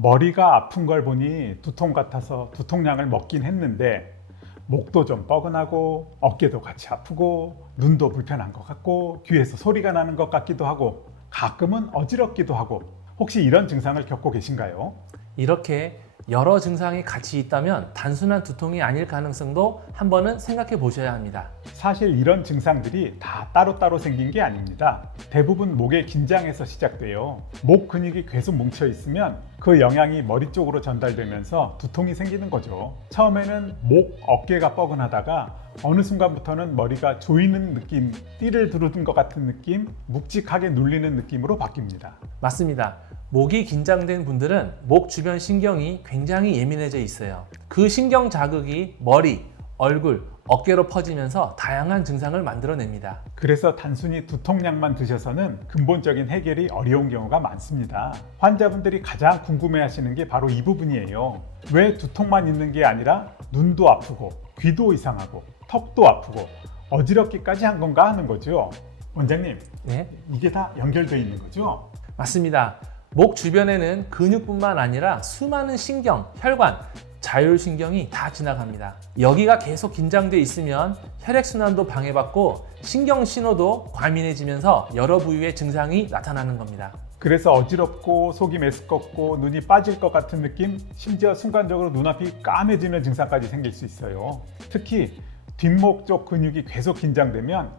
머리가 아픈 걸 보니 두통 같아서 두통약을 먹긴 했는데 목도 좀 뻐근하고 어깨도 같이 아프고 눈도 불편한 것 같고 귀에서 소리가 나는 것 같기도 하고 가끔은 어지럽기도 하고 혹시 이런 증상을 겪고 계신가요? 이렇게 여러 증상이 같이 있다면 단순한 두통이 아닐 가능성도 한 번은 생각해 보셔야 합니다. 사실 이런 증상들이 다 따로따로 생긴 게 아닙니다. 대부분 목의 긴장에서 시작돼요. 목 근육이 계속 뭉쳐 있으면 그 영향이 머리 쪽으로 전달되면서 두통이 생기는 거죠. 처음에는 목, 어깨가 뻐근하다가 어느 순간부터는 머리가 조이는 느낌, 띠를 두르는 것 같은 느낌, 묵직하게 눌리는 느낌으로 바뀝니다. 맞습니다. 목이 긴장된 분들은 목 주변 신경이 굉장히 예민해져 있어요. 그 신경 자극이 머리, 얼굴, 어깨로 퍼지면서 다양한 증상을 만들어냅니다. 그래서 단순히 두통약만 드셔서는 근본적인 해결이 어려운 경우가 많습니다. 환자분들이 가장 궁금해하시는 게 바로 이 부분이에요. 왜 두통만 있는 게 아니라 눈도 아프고 귀도 이상하고 턱도 아프고 어지럽기까지 한 건가 하는 거죠. 원장님, 네, 이게 다 연결되어 있는 거죠? 맞습니다. 목 주변에는 근육뿐만 아니라 수많은 신경, 혈관, 자율신경이 다 지나갑니다. 여기가 계속 긴장돼 있으면 혈액순환도 방해받고 신경 신호도 과민해지면서 여러 부위의 증상이 나타나는 겁니다. 그래서 어지럽고 속이 메스껍고 눈이 빠질 것 같은 느낌, 심지어 순간적으로 눈앞이 까매지는 증상까지 생길 수 있어요. 특히 뒷목 쪽 근육이 계속 긴장되면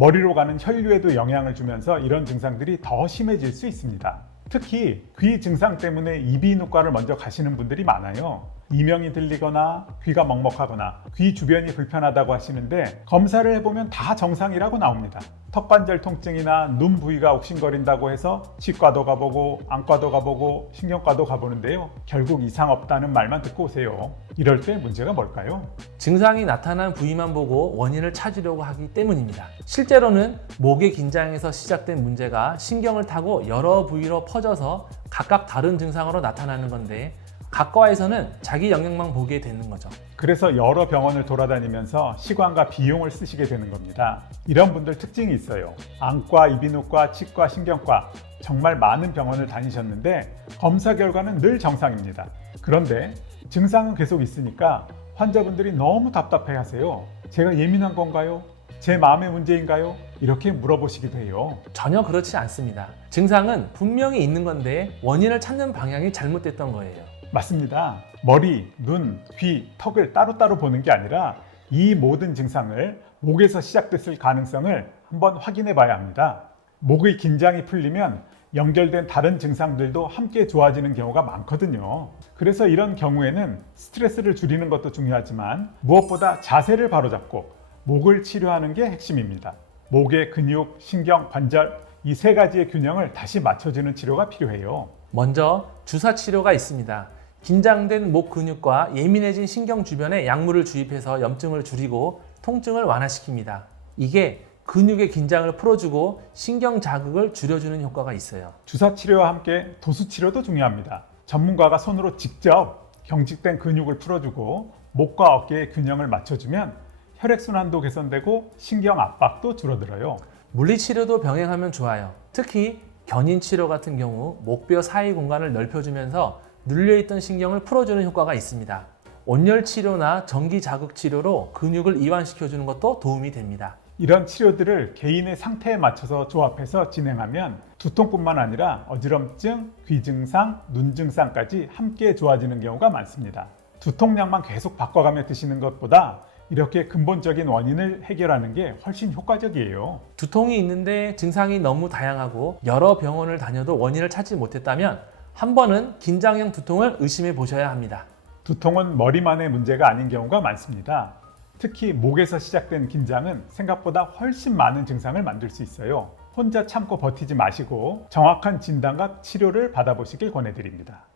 머리로 가는 혈류에도 영향을 주면서 이런 증상들이 더 심해질 수 있습니다. 특히 귀 증상 때문에 이비인후과를 먼저 가시는 분들이 많아요. 이명이 들리거나 귀가 먹먹하거나 귀 주변이 불편하다고 하시는데 검사를 해보면 다 정상이라고 나옵니다. 턱관절 통증이나 눈 부위가 욱신거린다고 해서 치과도 가보고 안과도 가보고 신경과도 가보는데요. 결국 이상 없다는 말만 듣고 오세요. 이럴 때 문제가 뭘까요? 증상이 나타난 부위만 보고 원인을 찾으려고 하기 때문입니다. 실제로는 목의 긴장에서 시작된 문제가 신경을 타고 여러 부위로 퍼져서 각각 다른 증상으로 나타나는 건데 각과에서는 자기 영역만 보게 되는 거죠. 그래서 여러 병원을 돌아다니면서 시간과 비용을 쓰시게 되는 겁니다. 이런 분들 특징이 있어요. 안과, 이비인후과, 치과, 신경과 정말 많은 병원을 다니셨는데 검사 결과는 늘 정상입니다. 그런데 증상은 계속 있으니까 환자분들이 너무 답답해 하세요. 제가 예민한 건가요? 제 마음의 문제인가요? 이렇게 물어보시기도 해요. 전혀 그렇지 않습니다. 증상은 분명히 있는 건데 원인을 찾는 방향이 잘못됐던 거예요. 맞습니다. 머리, 눈, 귀, 턱을 따로따로 보는 게 아니라 이 모든 증상을 목에서 시작됐을 가능성을 한번 확인해 봐야 합니다. 목의 긴장이 풀리면 연결된 다른 증상들도 함께 좋아지는 경우가 많거든요. 그래서 이런 경우에는 스트레스를 줄이는 것도 중요하지만 무엇보다 자세를 바로잡고 목을 치료하는 게 핵심입니다. 목의 근육, 신경, 관절 이 세 가지의 균형을 다시 맞춰주는 치료가 필요해요. 먼저 주사 치료가 있습니다. 긴장된 목 근육과 예민해진 신경 주변에 약물을 주입해서 염증을 줄이고 통증을 완화시킵니다. 이게 근육의 긴장을 풀어주고 신경 자극을 줄여주는 효과가 있어요. 주사 치료와 함께 도수 치료도 중요합니다. 전문가가 손으로 직접 경직된 근육을 풀어주고 목과 어깨의 균형을 맞춰주면 혈액순환도 개선되고 신경 압박도 줄어들어요. 물리치료도 병행하면 좋아요. 특히 견인치료 같은 경우 목뼈 사이 공간을 넓혀주면서 눌려있던 신경을 풀어주는 효과가 있습니다. 온열치료나 전기자극치료로 근육을 이완시켜주는 것도 도움이 됩니다. 이런 치료들을 개인의 상태에 맞춰서 조합해서 진행하면 두통뿐만 아니라 어지럼증, 귀 증상, 눈 증상까지 함께 좋아지는 경우가 많습니다. 두통약만 계속 바꿔가며 드시는 것보다 이렇게 근본적인 원인을 해결하는 게 훨씬 효과적이에요. 두통이 있는데 증상이 너무 다양하고 여러 병원을 다녀도 원인을 찾지 못했다면 한 번은 긴장형 두통을 의심해 보셔야 합니다. 두통은 머리만의 문제가 아닌 경우가 많습니다. 특히 목에서 시작된 긴장은 생각보다 훨씬 많은 증상을 만들 수 있어요. 혼자 참고 버티지 마시고 정확한 진단과 치료를 받아보시길 권해드립니다.